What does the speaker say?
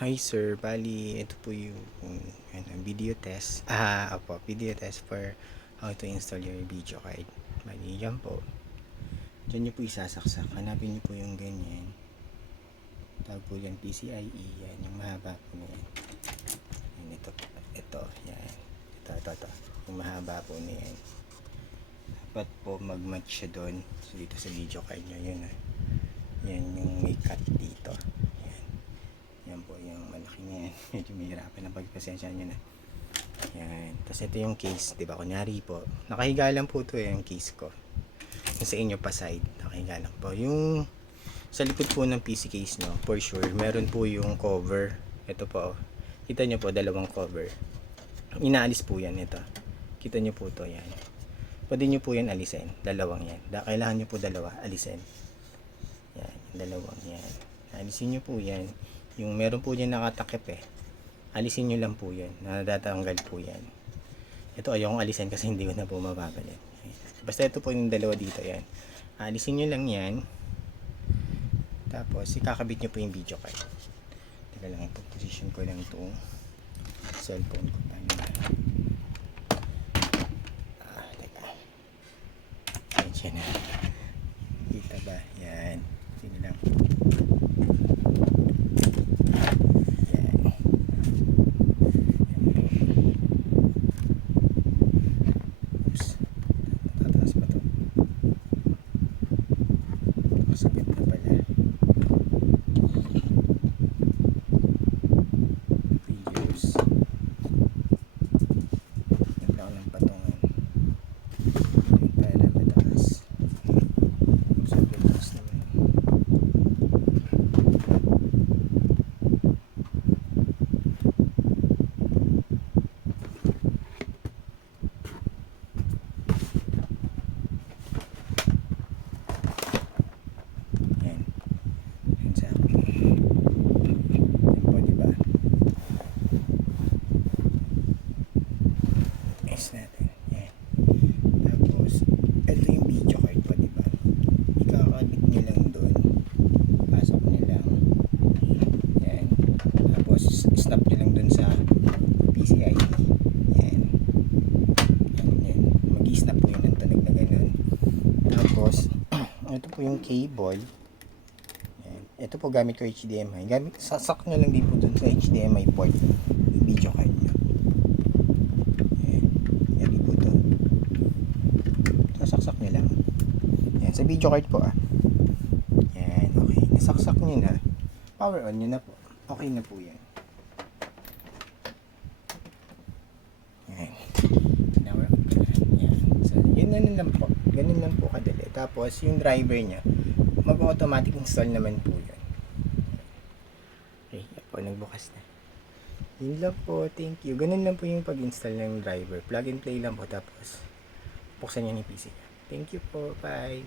Hi sir, bali ito po yung video test. Opo, video test for how to install your video card. Bali, yan po. Diyan nyo po isasaksak. Hanapin nyo po yung ganyan. Tawag po yan PCIe. Yan, yung mahaba po na yan. Yan, ito. Ito, yan. Ito. Yung mahaba po na yan. Dapat po mag-match siya doon. So, dito sa video card nyo, yun. Yan yung may cut dito. Yan po yung malaki niyan. Medyo mahirapan ang pagpasensya nyo na. Yan. Tapos ito yung case, diba? Kunyari po, nakahiga lang po ito yung case ko. Yung sa inyo pa side, nakahiga lang po. Yung sa likod po ng PC case nyo, for sure, meron po yung cover. Ito po, kita nyo po, dalawang cover. Inaalis po yan, ito. Kita nyo po ito, yan. Pwede nyo po yan alisin, dalawang yan. Kailangan nyo po dalawa, alisin. Yan, dalawang yan. Alisin nyo po yan. Yung meron po dyan nakatakip alisin nyo lang po yan, natatanggal po yan. Ito ayokong alisin kasi hindi ko na po mababalik. Basta ito po yung dalawa dito, yan. Alisin nyo lang yan. Tapos ikakabit nyo po yung video card. Teka lang, position ko lang itong cellphone ko. Teka. Yan siya na. Kita ba? Yan. Sige lang. Sakit na pala. Videos. Nagla ko ng patungan. Para mataas. Sakit taas naman. Natin. Yan. Tapos, ito yung video card po, diba? Ikakabit nyo lang doon. Pasok nyo lang. Yan. Tapos, snap nyo lang doon sa PCIe. Yan. Yan. Mag-i-snap po yun ng tunog na ganun. Tapos, ito po yung cable. Yan. Ito po gamit ko HDMI. Sasak nyo lang din po doon sa HDMI port. Yung video card nyo. Saksak nyo lang. Yan, sa video card po Yan, okay. Nasaksak nyo na. Power on nyo na po. Okay na po yan. Yan. Power on ko na. Yan. So, yun na lang po. Ganun lang po kadali. Tapos, yung driver nya, mag-automatic install naman po yun. Okay, yan po. Nagbukas na. Yun lang po. Thank you. Ganun lang po yung pag-install ng driver. Plug and play lang po. Tapos, buksan niya ni PC. Thank you po. Bye.